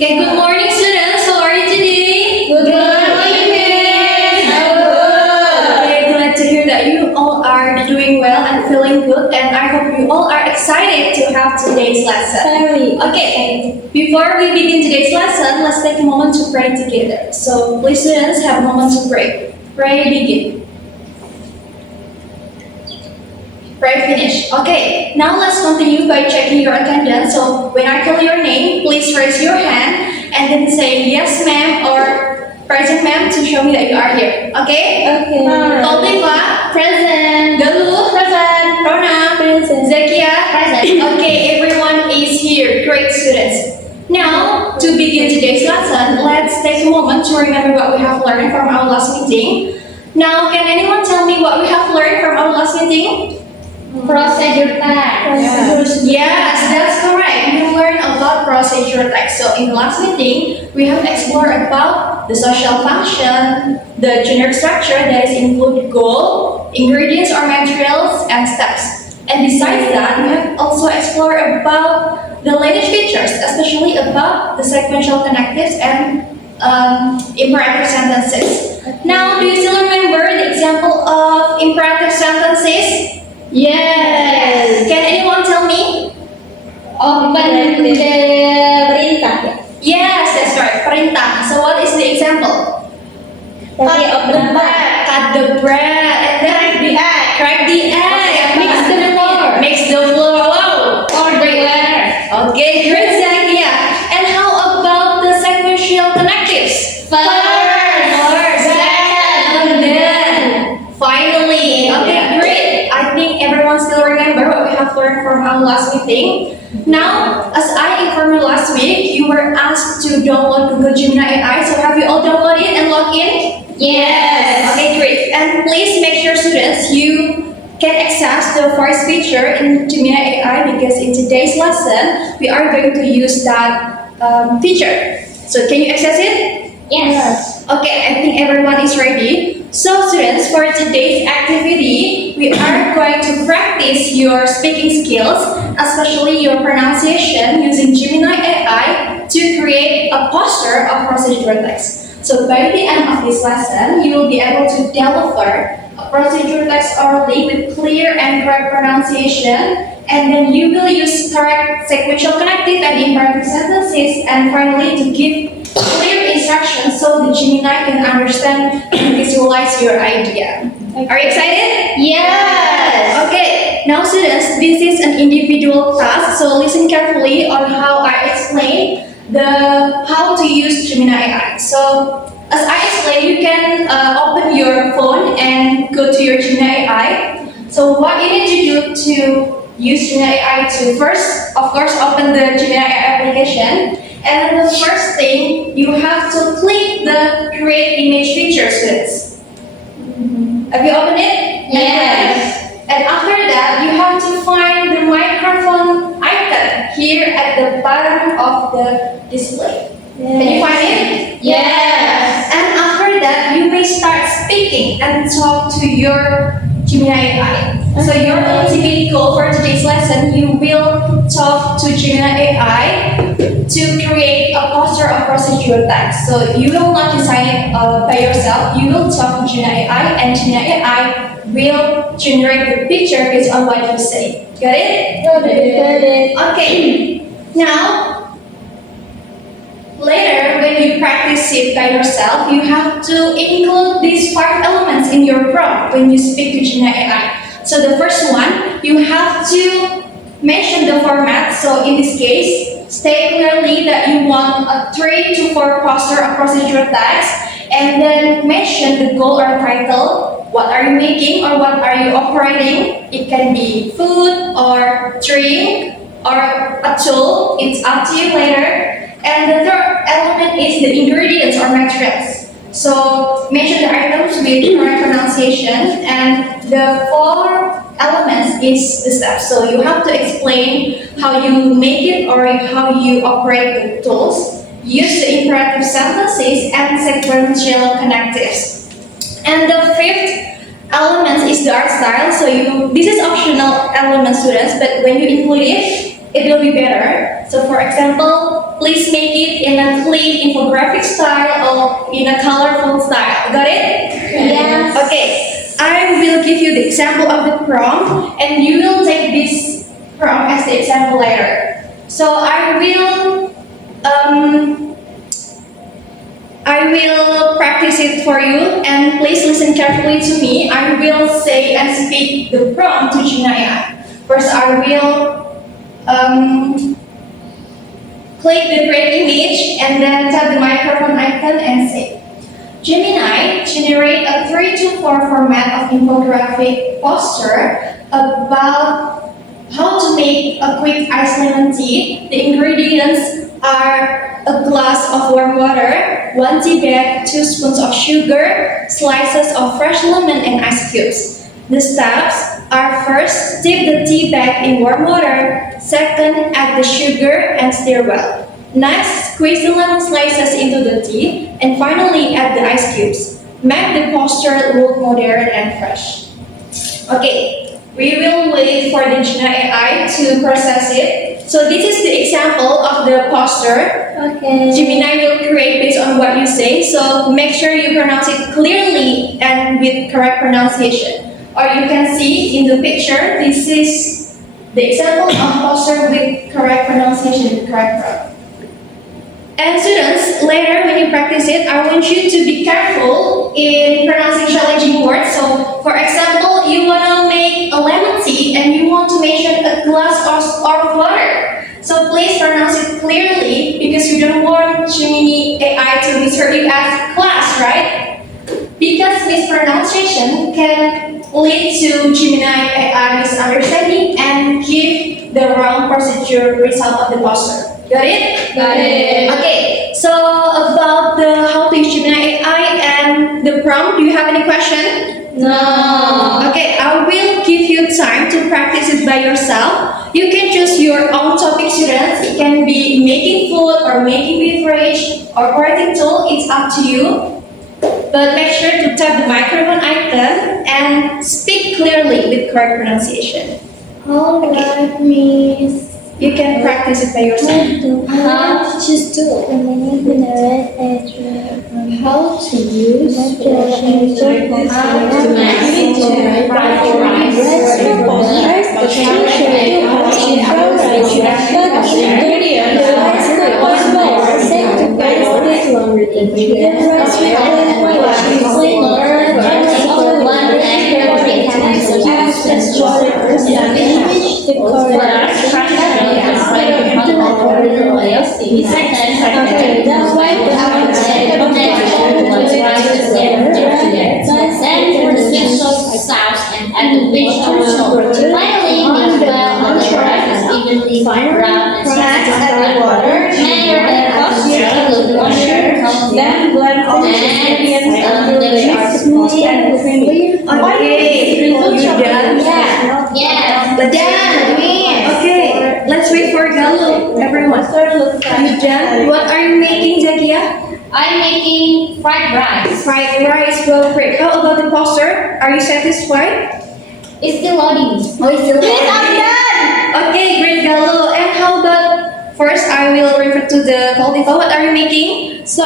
Okay, good morning students. How are you today? Good morning, Miss. Okay, glad to hear that you all are doing well and feeling good, and I hope you all are excited to have today's lesson. Very. Okay, before we begin today's lesson, let's take a moment to pray together. So please students have a moment to pray. Pray, begin. Pray, finish. Okay, now let's continue by checking your attendance. So when I call your name, please raise your hand and then say yes ma'am or present ma'am to show me that you are here. Okay? Okay. Taufiqa, Present. Galuh, Present. Rona, Present. Zakia, Present. Okay, everyone is here. Great students. Now, to begin today's lesson, let's take a moment to remember what we have learned from our last meeting. Now, can anyone tell me what we have learned from our last meeting? Procedure tags. Yes, that's correct. We learned about procedure tags. So in the last meeting, we have explored about the social function, the generic structure that is include goal, ingredients or materials, and steps. And besides that, we have also explored about the language features, especially about the sequential connectives and imperative sentences. Now, do you still remember the example of imperative sentences? Yes. Can anyone tell me? Open the perintah. Yes, that's right. Perintah. So what is the example? Okay, open the Cut the bread and then crack the egg. Mix the flour. Mix the flour. Wow. Or the weather. Okay, great, Zakia. And how about the sequential connectives? First, second, and then finally. Okay, great. I think everyone still remember what we have learned from our last meeting. Now, as I informed you last week, you were asked to download Google Gemini AI. So have you all downloaded it and logged in? Yes. Okay, great. And please make sure, students, you can access the voice feature in Gemini AI because in today's lesson, we are going to use that feature. So can you access it? Yes. Okay, I think everyone is ready. So students, for today's activity, we are going to practice your speaking skills, especially your pronunciation using Gemini AI to create a poster of procedural text. So by the end of this lesson, you will be able to deliver a procedural text orally with clear and correct pronunciation, and then you will use correct sequential connective and imperative sentences, and finally to give clear instructions so the Gemini can understand and visualize your idea. Are you excited? Yes. Okay, now students, this is an individual task, so listen carefully on how I explain how to use Gemini AI. So as I explained, you can open your phone and go to your Gemini AI. So what you need to do to use Gemini AI to first, of course, open the Gemini AI application. And then the first thing, you have to click the create image feature, students. Have you opened it? Yes. And after that, you have to find the microphone icon here at the bottom of the display. Can you find it? Yes. And after that, you may start speaking and talk to your Gemini AI. So your ultimate goal for today's lesson, you will talk to Gemini AI to create a poster of procedural text. So you will not design it by yourself. You will talk to Gemini AI, and Gemini AI will generate the picture based on what you say. Got it? Got it. Okay. Now, later, when you practice it by yourself, you have to include these 5 elements in your prompt when you speak to Gemini AI. So the first one, you have to mention the format. So in this case, state clearly that you want a 3 to 4 poster of procedural text, and then mention the goal or title. What are you making or what are you operating? It can be food or drink or a tool. It's up to you later. And the third element is the ingredients or materials. So mention the items with correct pronunciation, and the 4 elements is the steps. So you have to explain how you make it or how you operate the tools. Use the imperative sentences and sequential connectives. And the 5th element is the art style. So this is optional element, students, but when you include it, it will be better. So for example, please make it in a clean infographic style or in a colorful style. Got it? Yes. Okay, I will give you the example of the prompt and you will take this prompt as the example later. So I will practice it for you and please listen carefully to me. I will say and speak the prompt to Gemini AI. First, I will click the create image and then tap the microphone icon and say, Gemini, generate a 3 to 4 format of infographic poster about how to make a quick iced lemon tea. The ingredients are a glass of warm water, 1 tea bag, 2 spoons of sugar, slices of fresh lemon and ice cubes. The steps are first, dip the tea bag in warm water, second, add the sugar and stir well. Next, squeeze the lemon slices into the tea, and finally add the ice cubes. Make the poster look modern and fresh. Okay, we will wait for the Gemini AI to process it. So this is the example of the poster. Okay. Gemini will create based on what you say, so make sure you pronounce it clearly and with correct pronunciation. Or you can see in the picture, this is the example of poster with correct pronunciation, correct prompt. And students, later when you practice it, I want you to be careful in pronouncing challenging words. So, for example, you want to make a lemon tea and you want to mention a glass of water. So please pronounce it clearly because you don't want Gemini AI to mishear you as class, right? Because mispronunciation can lead to Gemini AI misunderstanding and give the wrong procedure result of the poster. Got it? Got it. Okay, so about the how to use Gemini AI and the prompt, do you have any question? No. Okay, I will give you time to practice it by yourself. You can choose your own topic, students. It can be making food or making beverage or writing tool. It's up to you. But make sure to tap the microphone icon and speak clearly with correct pronunciation. Alright, Miss. You can practice it by yourself. How to how to use Then blend all the ingredients until they are smooth and creamy. Okay, you done? Yes. Done. Okay, let's wait for Galuh, everyone. You done? What are you making, Zakia? I'm making fried rice. Fried rice, well, great. How about the poster? Are you satisfied? It's still loading. Okay, great, Galuh. And how about first? I will refer to the quality. What are you making? So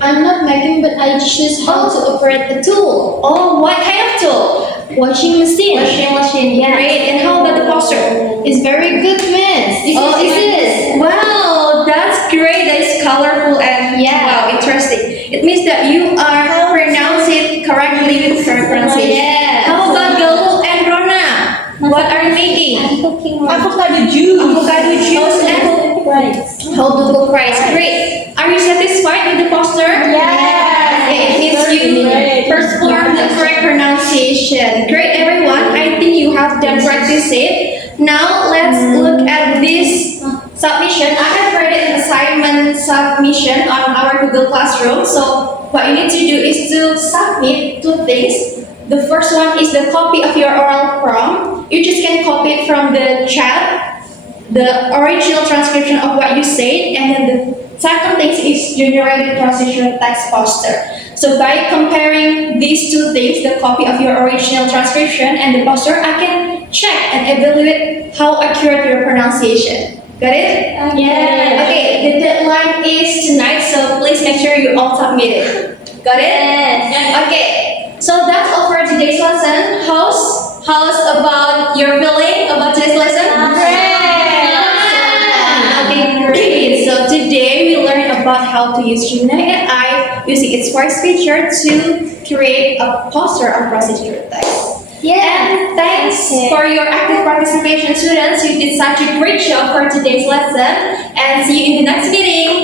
I'm not making, but I choose how to operate the tool. Oh, what kind of tool? Washing machine. Washing machine. Yeah. Great. And how about the poster? It's very good, miss. This is. Wow, that's great. That is colorful and wow, interesting. It means that you are pronouncing it correctly with correct pronunciation. Yeah. How about Galuh and Rona? What are you making? I'm cooking Avocado juice. Avocado juice and rice. how to cook rice. Great. Are you satisfied with the poster? Yes. Okay, it means you perform the correct pronunciation. Great, everyone. I think you have done practice it. Now let's look at this submission. I have created an assignment submission on our Google Classroom. So what you need to do is to submit 2 things. The first one is the copy of your oral prompt. You just can copy it from the chat, the original transcription of what you said, and then the second thing is generated transition text poster. So by comparing these 2 things, the copy of your original transcription and the poster, I can check and evaluate how accurate your pronunciation. Got it? Yes. Okay, the deadline is tonight, so please make sure you all submit it. Got it? Yes. Okay, so that's all for today's lesson. How's about your feeling about today's lesson? Okay, great. So today we learned about how to use Gemini AI using its voice feature to create a poster on procedure text. And thanks for your active participation, students. You did such a great job for today's lesson. And see you in the next meeting.